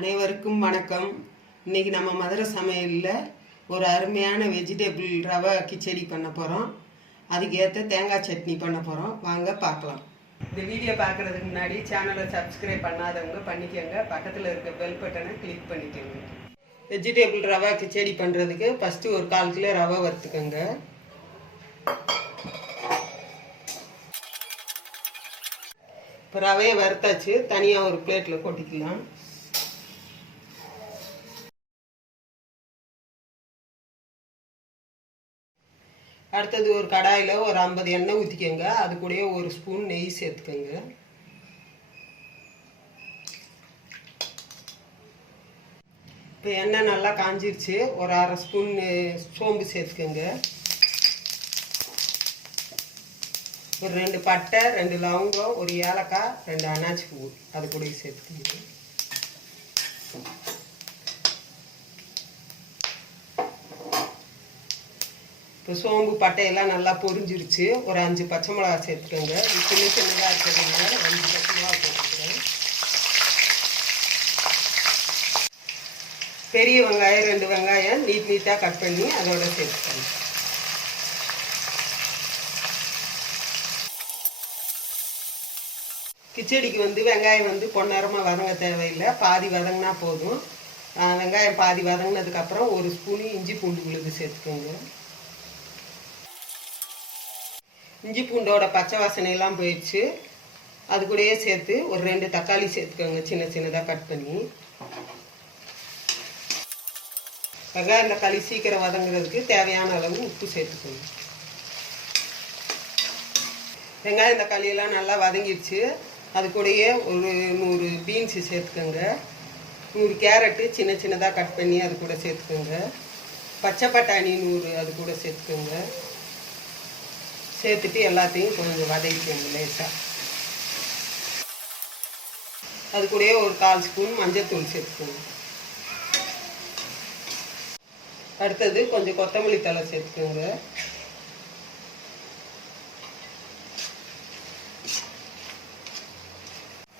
அனைவருக்கும் வணக்கம். இன்னைக்கு நம்ம மதுரை சமையலில் ஒரு அருமையான வெஜிடபிள் ரவை கிச்சடி பண்ண போகிறோம் அதுக்கு ஏற்ற தேங்காய் சட்னி பண்ண போகிறோம் வாங்க பார்க்கலாம். இந்த வீடியோ பார்க்குறதுக்கு முன்னாடி சேனலை சப்ஸ்கிரைப் பண்ணாதவங்க பண்ணிக்கோங்க. பக்கத்தில் இருக்க பெல் பட்டனை கிளிக் பண்ணிக்கோங்க. வெஜிடபிள் ரவை கிச்சடி பண்ணுறதுக்கு ஃபஸ்ட்டு ஒரு கால் கிலோ ரவை வறுத்துக்கோங்க. இப்போ ரவையை வறுத்தாச்சு. தனியாக ஒரு பிளேட்டில் கொட்டிக்கலாம். அடுத்தது ஒரு கடாயில் ஒரு ஐம்பது எண்ணெய் ஊற்றிக்கோங்க அது கூடயே ஒரு ஸ்பூன் நெய் சேர்த்துக்கோங்க. இப்போ எண்ணெய் நல்லா காஞ்சிருச்சு. ஒரு அரை ஸ்பூன் சோம்பு சேர்த்துக்கோங்க. ஒரு ரெண்டு பட்டை ரெண்டு லவங்கம் ஒரு ஏலக்காய் ரெண்டு அனாச்சி பூ அது கூட சேர்த்துக்கோங்க. இப்போ சோம்பு பட்டையெல்லாம் நல்லா பொரிஞ்சிருச்சு. ஒரு அஞ்சு பச்சை மிளகா சேர்த்துக்கோங்க. சின்ன சின்னதாக இருக்கிறதுனால அஞ்சு பச்சை மிளகா போட்டுக்கிறேன். பெரிய வெங்காயம் ரெண்டு வெங்காயம் நீட் நீட்டாக கட் பண்ணி அதோட சேர்த்துக்கோங்க. கிச்சடிக்கு வந்து வெங்காயம் வந்து பொன்னரமாக வதங்க தேவையில்லை. பாதி வதங்கினா போதும். வெங்காயம் பாதி வதங்கினதுக்கப்புறம் ஒரு ஸ்பூனு இஞ்சி பூண்டு விழுது சேர்த்துக்கோங்க. இஞ்சி பூண்டோட பச்சை வாசனையெல்லாம் போயிடுச்சு. அது கூடயே சேர்த்து ஒரு ரெண்டு தக்காளி சேர்த்துக்கோங்க சின்ன சின்னதாக கட் பண்ணி. வெங்காயம் தக்காளி சீக்கிரம் வதங்குறதுக்கு தேவையான அளவு உப்பு சேர்த்துக்கோங்க. வெங்காயம் தக்காளி எல்லாம் நல்லா வதங்கிடுச்சு. அது கூடயே ஒரு நூறு பீன்ஸு சேர்த்துக்கோங்க. நூறு கேரட்டு சின்ன சின்னதாக கட் பண்ணி அது கூட சேர்த்துக்கோங்க. பச்சை பட்டாணி நூறு அது கூட சேர்த்துக்கோங்க. சேர்த்துட்டு எல்லாத்தையும் கொஞ்சம் வதக்கிக்கோங்க லேசாக அது கூடயே ஒரு கால் ஸ்பூன் மஞ்சத்தூள் சேர்த்துக்கோங்க. அடுத்தது கொஞ்சம் கொத்தமல்லி தழை சேர்த்துக்கோங்க.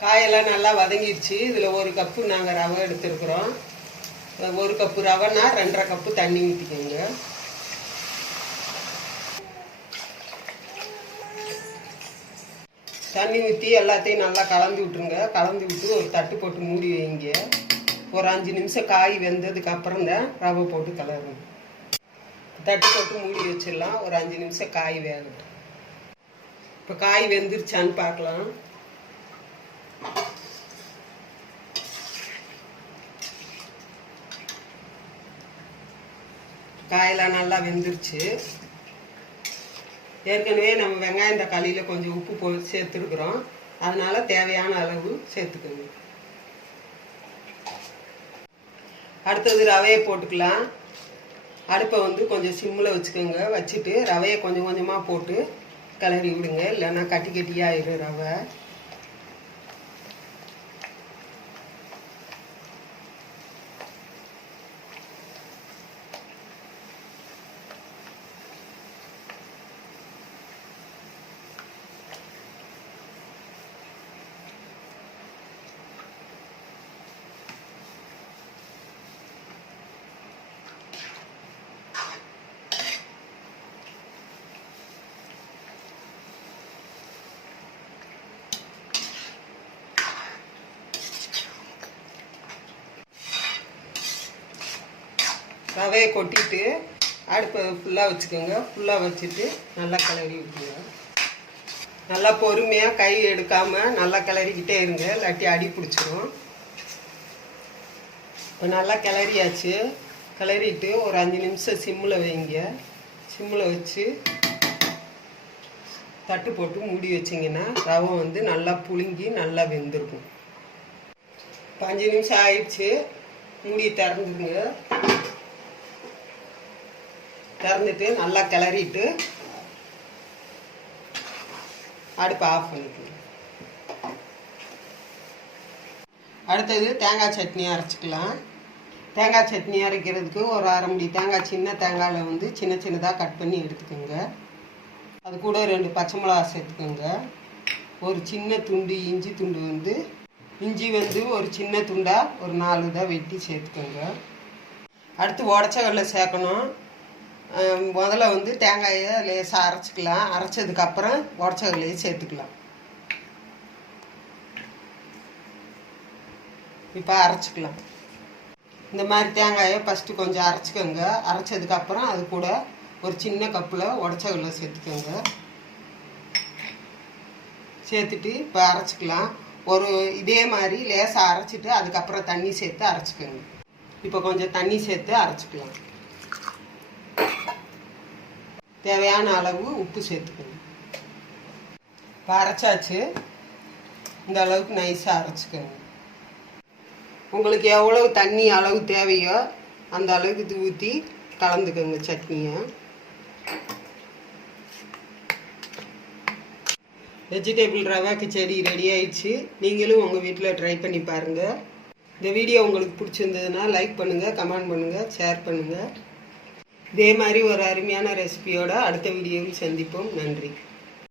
காயெல்லாம் நல்லா வதங்கிடுச்சு. இதில் ஒரு கப்பு நாங்கள் ரவை எடுத்துருக்குறோம். ஒரு கப்பு ரவைனா ரெண்டரை கப்பு தண்ணி ஊற்றிக்கோங்க தண்ணி ஊற்றி எல்லாத்தையும் நல்லா கலந்து விட்டுருங்க. கலந்து விட்டு ஒரு தட்டு போட்டு மூடி வைங்க. ஒரு அஞ்சு நிமிஷம் காய் வெந்ததுக்கு அப்புறம் தான் ரவை போட்டு கலருங்க தட்டு போட்டு மூடி வச்சிடலாம். ஒரு அஞ்சு நிமிஷம் காய் வேகட்டும். இப்போ காய் வெந்துருச்சான்னு பார்க்கலாம். காயெல்லாம் நல்லா வெந்துருச்சு. ஏற்கனவே நம்ம வெங்காயம் தக்காளியில் கொஞ்சம் உப்பு போ சேர்த்துருக்குறோம். அதனால் தேவையான அளவு சேர்த்துக்கோங்க. அடுத்தது ரவையை போட்டுக்கலாம். அடுப்பை வந்து கொஞ்சம் சிம்மில் வச்சுக்கோங்க. வச்சுட்டு ரவையை கொஞ்சம் கொஞ்சமாக போட்டு கிளறி விடுங்க. இல்லைன்னா கட்டி கட்டியாயிரும் ரவை. ரவையை கொட்டிட்டு அடுப்பை ஃபுல்லாக வச்சுக்கோங்க. ஃபுல்லாக வச்சுட்டு நல்லா கிளறி விட்டுருங்க. நல்லா பொறுமையாக கை எடுக்காமல் நல்லா கிளறிக்கிட்டே இருங்க. இல்லாட்டி அடி பிடிச்சிரும். இப்போ நல்லா கிளறியாச்சு. கிளறிட்டு ஒரு அஞ்சு நிமிஷம் சிம்மில் வைங்க. சிம்மில் வச்சு தட்டு போட்டு மூடி வச்சிங்கன்னா ரவை வந்து நல்லா புழுங்கி நல்லா வெந்திருக்கும். இப்போ அஞ்சு நிமிஷம் ஆயிடுச்சு. மூடி திறந்துருங்க. திறந்துட்டு நல்லா கிளறிட்டு அடுப்பை ஆஃப் பண்ணிக்கணும். அடுத்தது தேங்காய் சட்னி அரைச்சிக்கலாம். தேங்காய் சட்னி அரைக்கிறதுக்கு ஒரு அரை முடி தேங்காய் சின்ன தேங்காயில் வந்து சின்ன சின்னதாக கட் பண்ணி எடுத்துக்கோங்க. அது கூட ரெண்டு பச்சை மிளகா சேர்த்துக்கோங்க. ஒரு சின்ன துண்டு இஞ்சி துண்டு வந்து இஞ்சி வந்து ஒரு சின்ன துண்டாக ஒரு நாலு இதாக வெட்டி சேர்த்துக்கோங்க. அடுத்து உடச்சக்கடலை சேர்க்கணும். முதல்ல வந்து தேங்காயை லேசாக அரைச்சிக்கலாம். அரைச்சதுக்கப்புறம் உடச்சக்கடலையை சேர்த்துக்கலாம். இப்போ அரைச்சிக்கலாம். இந்த மாதிரி தேங்காயை ஃபஸ்ட்டு கொஞ்சம் அரைச்சிக்கோங்க. அரைச்சதுக்கப்புறம் அது கூட ஒரு சின்ன கப்பில் உடச்சகலை சேர்த்துக்கோங்க. சேர்த்துட்டு இப்போ அரைச்சிக்கலாம். ஒரு இதே மாதிரி லேசாக அரைச்சிட்டு அதுக்கப்புறம் தண்ணி சேர்த்து அரைச்சிக்கோங்க. இப்போ கொஞ்சம் தண்ணி சேர்த்து அரைச்சிக்கலாம். தேவையான அளவு உப்பு சேர்த்துக்கணும். இப்போ அரைச்சாச்சு. இந்த அளவுக்கு நைஸாக அரைச்சிக்கோங்க. உங்களுக்கு எவ்வளவு தண்ணி அளவு தேவையோ அந்த அளவுக்கு இது ஊற்றி கலந்துக்கோங்க சட்னியை. வெஜிடபிள் ரவா கிச்சடி ரெடி ஆயிடுச்சு. நீங்களும் உங்கள் வீட்டில் ட்ரை பண்ணி பாருங்கள் இந்த வீடியோ உங்களுக்கு பிடிச்சிருந்ததுன்னா லைக் பண்ணுங்கள் கமெண்ட் பண்ணுங்கள் ஷேர் பண்ணுங்கள் இதே மாதிரி ஒரு அருமையான ரெசிபியோட அடுத்த வீடியோவில் சந்திப்போம். நன்றி.